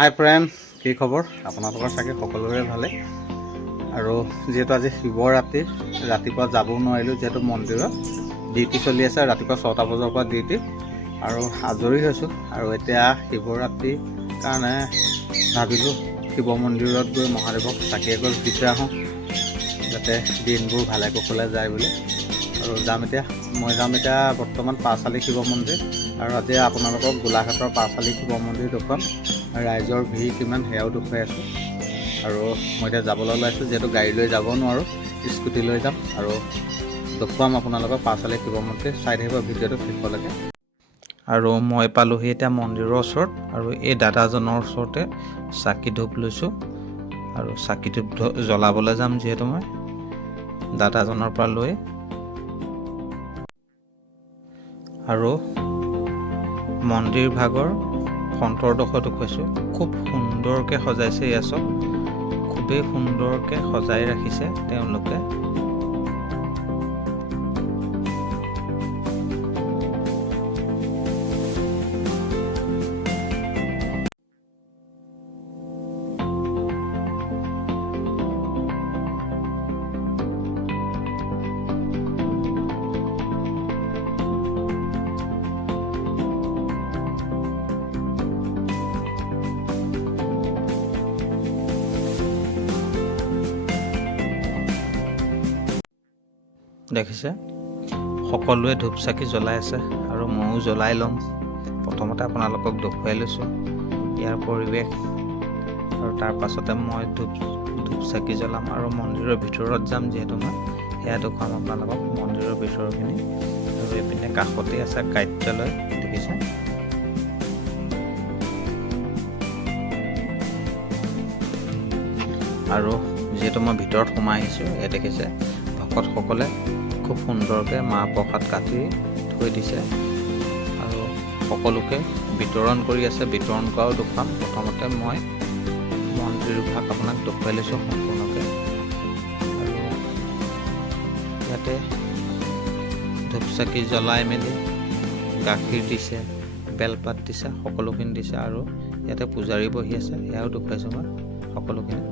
হাই friend, কি খবৰ? আপোনালোকৰ চাগে সকলোৰে ভালে। আৰু যিহেতু আজি শিৱৰাত্ৰি, ৰাতিপুৱা যাব নোৱাৰিলোঁ যিহেতু মন্দিৰত ডিউটি চলি আছে। ৰাতিপুৱা 6টা বজাৰ পৰা ডিউটি আৰু আজৰি হৈছোঁ। আৰু এতিয়া শিৱৰাত্ৰিৰ কাৰণে ভাবিলোঁ শিৱ মন্দিৰত গৈ মহাদেৱক চাকি এগছ দি থৈ আহোঁ, যাতে দিনবোৰ ভালে কুশলে যায় বুলি। আৰু মই যাম এতিয়া বৰ্তমান পাঁচআলি শিৱ মন্দিৰ। আৰু আজি আপোনালোকক গোলাঘাটৰ পাঁচআলি শিৱ মন্দিৰ দেখুৱাম। ৰাইজৰ ভিৰ কিমান সেয়াও দেখুৱাই আছোঁ। আৰু মই এতিয়া যাবলৈ ওলাইছোঁ, যিহেতু গাড়ী লৈ যাব নোৱাৰোঁ, স্কুটি লৈ যাম। আৰু দেখুৱাম আপোনালোকক পাঁচআলি শিৱ মন্দিৰ। চাই থাকিব ভিডিঅ'টো শেষলৈকে। আৰু মই পালোঁহি এতিয়া মন্দিৰৰ ওচৰত। আৰু এই দাদাজনৰ ওচৰতে চাকি ধূপ লৈছোঁ। আৰু চাকি ধূপ জ্বলাবলৈ যাম, যিহেতু মই দাদাজনৰ পৰা লৈ। আৰু মন্দিৰ ভাগৰ ফ্ৰণ্টৰ ডোখৰ দেখুৱাইছোঁ। খুব সুন্দৰকৈ সজাইছে। এয়া চব খুবেই সুন্দৰকৈ সজাই ৰাখিছে তেওঁলোকে। দেখিছে, সকলোৱে ধূপ চাকি জ্বলাই আছে আৰু ময়ো জ্বলাই ল'ম। প্ৰথমতে আপোনালোকক দেখুৱাই লৈছোঁ ইয়াৰ পৰিৱেশ, আৰু তাৰ পাছতে মই ধূপ চাকি জ্বলাম আৰু মন্দিৰৰ ভিতৰত যাম। যিহেতু মই সেয়া দেখুৱাম আপোনালোকক মন্দিৰৰ ভিতৰখিনি। আৰু এইপিনে কাষতেই আছে কাৰ্যালয়, দেখিছে। আৰু যিহেতু মই ভিতৰত সোমাই আহিছোঁ, এয়া দেখিছে ভকতসকলে খুব সুন্দৰকৈ মাহ প্ৰসাদ কাটি থৈ দিছে আৰু সকলোকে বিতৰণ কৰি আছে। বিতৰণ কৰাও দেখুৱাম। প্ৰথমতে মই মন্দিৰ ভাগ আপোনাক দেখুৱাই লৈছোঁ সম্পূৰ্ণকৈ। আৰু ইয়াতে ধূপ চাকি জ্বলাই মেলি গাখীৰ দিছে, বেলপাত দিছে, সকলোখিনি দিছে। আৰু ইয়াতে পূজাৰী বহি আছে, সেয়াও দেখুৱাইছোঁ মই সকলোখিনি।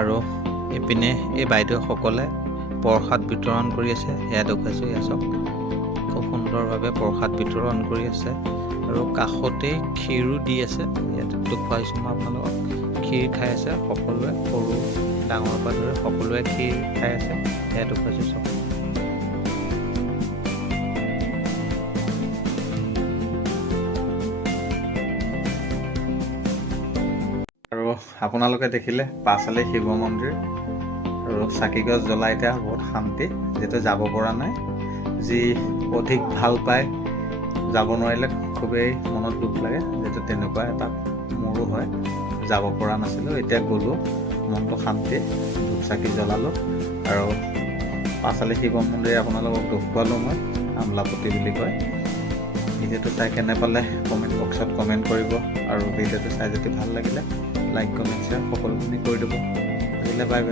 আৰু এইপিনে এই বাইদেউসকলে প্ৰসাদ বিতৰণ কৰি আছে, সেয়া দেখুৱাইছোঁ। এয়া চাওক খুব সুন্দৰভাৱে প্ৰসাদ বিতৰণ কৰি আছে। আৰু কাষতেই ক্ষীৰো দি আছে, ইয়াত দেখুৱাইছোঁ মই আপোনালোকক। ক্ষীৰ খাই আছে সকলোৱে, সৰু ডাঙৰ পৰা ধৰি সকলোৱে ক্ষীৰ খাই আছে, সেয়া দেখুৱাইছোঁ চাওক। আৰু আপোনালোকে দেখিলে পাঁচআলি শিৱ মন্দিৰ। আৰু চাকি গছ জ্বলাই এতিয়া বহুত শান্তি, যিহেতু যাব পৰা নাই। যি অধিক ভাল পায়, যাব নোৱাৰিলে খুবেই মনত দুখ লাগে। যিহেতু তেনেকুৱা এটা মোৰো হয়, যাব পৰা নাছিলোঁ। এতিয়া গ'লোঁ, মনটো শান্তি, ধূপ চাকি জ্বলালোঁ। আৰু পাঁচআলি শিৱ মন্দিৰ আপোনালোকক দেখুৱালোঁ মই, আমলাপতি বুলি কয়। ভিডিঅ'টো চাই কেনে পালে কমেণ্ট বক্সত কমেণ্ট কৰিব। আৰু ভিডিঅ'টো চাই যদি ভাল লাগিলে লাইক, কমেণ্ট, শ্বেয়াৰ সকলোখিনি কৰি দিব। আহিলে বাই বাই।